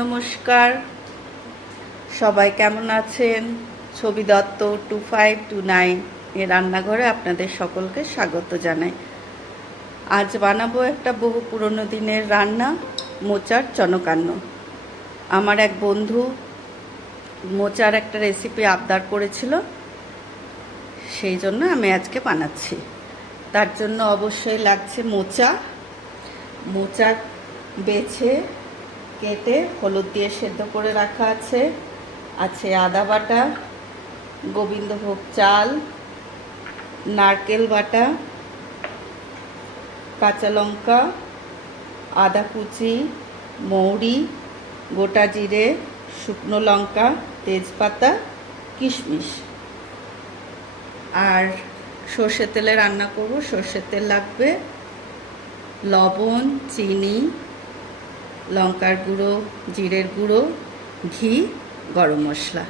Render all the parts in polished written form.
নমস্কার, সবাই কেমন আছেন? ছবি দত্ত 2529 এর রান্নাঘরে আপনাদের সকলকে স্বাগত জানাই। আজ বানাবো একটা বহু পুরনো দিনের রান্না, মোচার চনকান্ন। আমার এক বন্ধু মোচার একটা রেসিপি আবদার করেছিল, সেই জন্য আমি আজকে বানাচ্ছি। তার জন্য অবশ্যই লাগছে মোচা বেছে কেটে হলুদ দিয়ে সেদ্ধ করে রাখা আছে আদা বাটা, গোবিন্দভোগ চাল, নারকেল বাটা, কাঁচা লঙ্কা, আদা কুচি, মৌরি, গোটা জিরে, শুকনো লঙ্কা, তেজপাতা, কিশমিশ। আর সর্ষের তেলে রান্না করব। সর্ষের তেল লাগবে, লবণ, চিনি, লঙ্কার গুঁড়ো, জিরের গুঁড়ো, ঘি, গরম মশলা।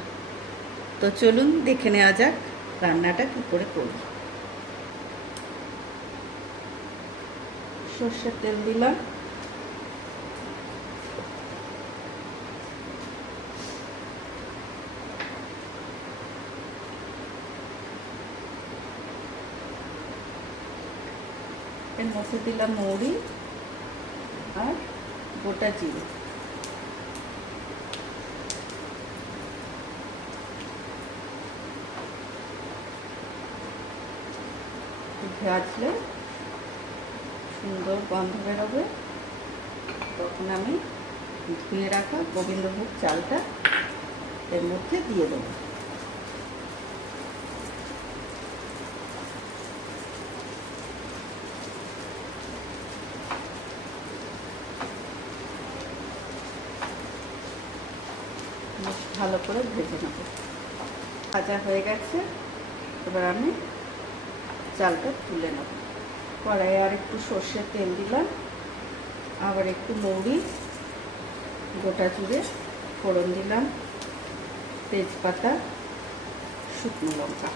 তো চলুন দেখে নেওয়া যাক রান্নাটা কী করে করি। সর্ষের তেল দিলাম, এর মধ্যে দিলাম মৌরি আর গোটা জিরে। ভাজলে সুন্দর গন্ধ বেরোবে, তখন আমি ধুয়ে রাখা গোবিন্দভোগ চালটা এর মধ্যে দিয়ে দেবো। ভালো করে ভেজে নেব। ভাজা হয়ে গেছে, এবার আমি চালটা তুলে নেব। কড়াইয়ে আর একটু সর্ষের তেল দিলাম, আবার একটু মৌরি, গোটা জিরে ফোড়ন দিলাম, তেজপাতা, শুকনো লঙ্কা।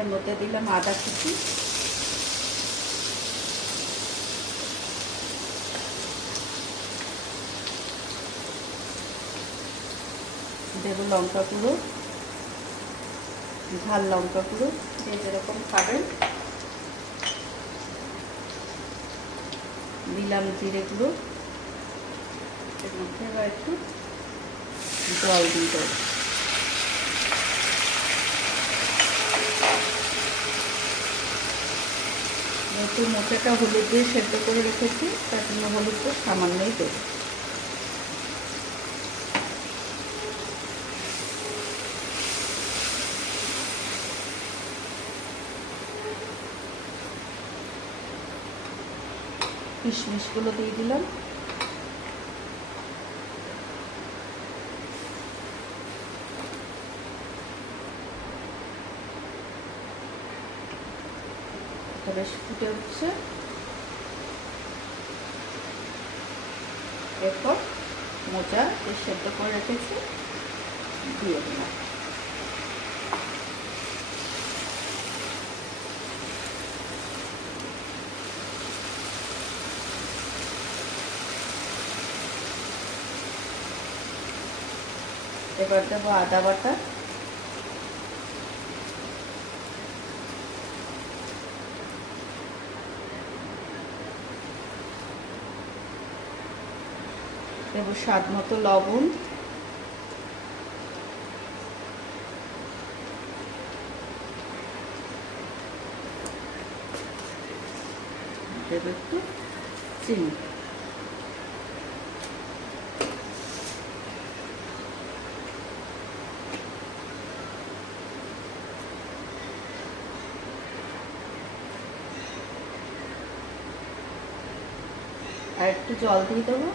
এর মধ্যে দিলাম আদা কুচি, দেব লঙ্কা গুঁড়ো, ঝাল লঙ্কা গুঁড়ো, যে যেরকম খাবেন। দিলাম জিরে গুঁড়ো। এর মধ্যে এবার একটু জল দিয়ে দেবো। যেহেতু মোচাটা হলুদ দিয়ে সেদ্ধ করে রেখেছি, তার জন্য হলুদটা সামান্যই দেব। কিশমিশগুলো দিয়ে দিলাম, বেশ ফুটে উঠছে। এরপর মোচা যে সেদ্ধ করে রেখেছি দিয়ে দিলাম। এবার দেবো আদা বাটা, দেব স্বাদ মতো লবণ, দেব একটু চিনি। আর একটু জল দিয়ে দেবো,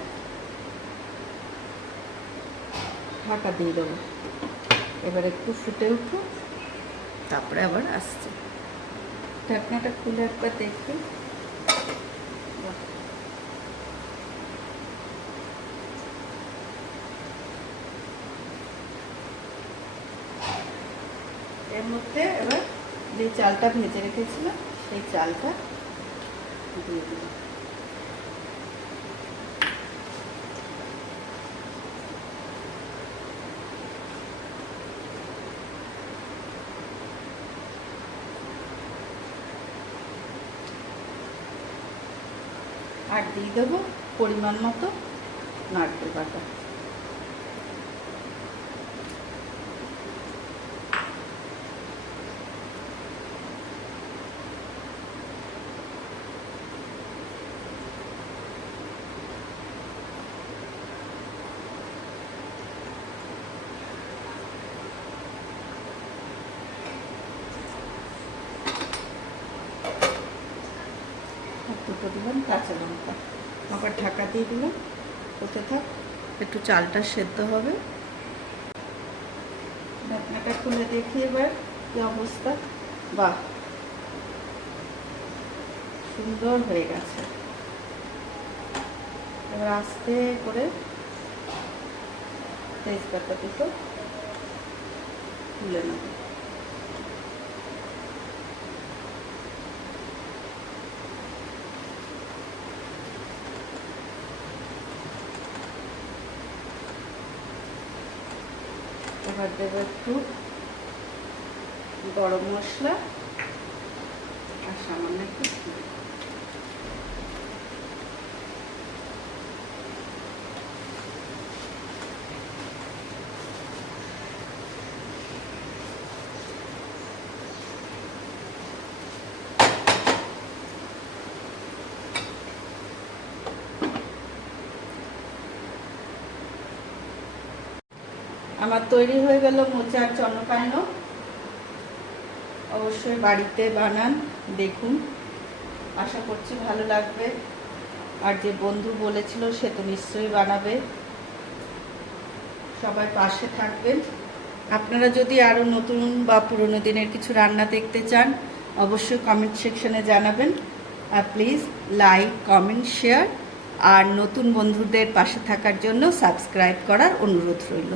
ঢাকা দিয়ে দেবো। এবার একটু ফুটে উঠুক, তারপরে আবার আসছে। ঢাকনাটা খুলে একবার দেখি। এর মধ্যে এবার যে চালটা ভেজে রেখেছিলাম সেই চালটা দিয়ে দিলাম। আর দিয়ে দেবো পরিমাণ মতো নারকেল বাটা। দুটো দিলাম কাঁচা লঙ্কা, আবার ঢাকা দিয়ে দিলাম, হতে থাক, একটু চালটা সেদ্ধ হবে। ঢাকনাটা খুলে দেখি এবার কি অবস্থা। বাহ, সুন্দর হয়ে গেছে। এবার আস্তে করে তেজপাতা দুটো তুলে নেব। এবার দেবো একটু গরম মশলা আর সামান্য একটু ঘি। আমার তৈরি হয়ে গেল মোচার চন্নকান্ন। অবশ্যই বাড়িতে বানান, দেখুন, আশা করছি ভালো লাগবে। আর যে বন্ধু বলেছিল সে তো নিশ্চয়ই বানাবে। সবাই পাশে থাকবেন। আপনারা যদি আরও নতুন বা পুরনো দিনের কিছু রান্না দেখতে চান অবশ্যই কমেন্ট সেকশনে জানাবেন। আর প্লিজ লাইক, কমেন্ট, শেয়ার আর নতুন বন্ধুদের পাশে থাকার জন্য সাবস্ক্রাইব করার অনুরোধ রইল।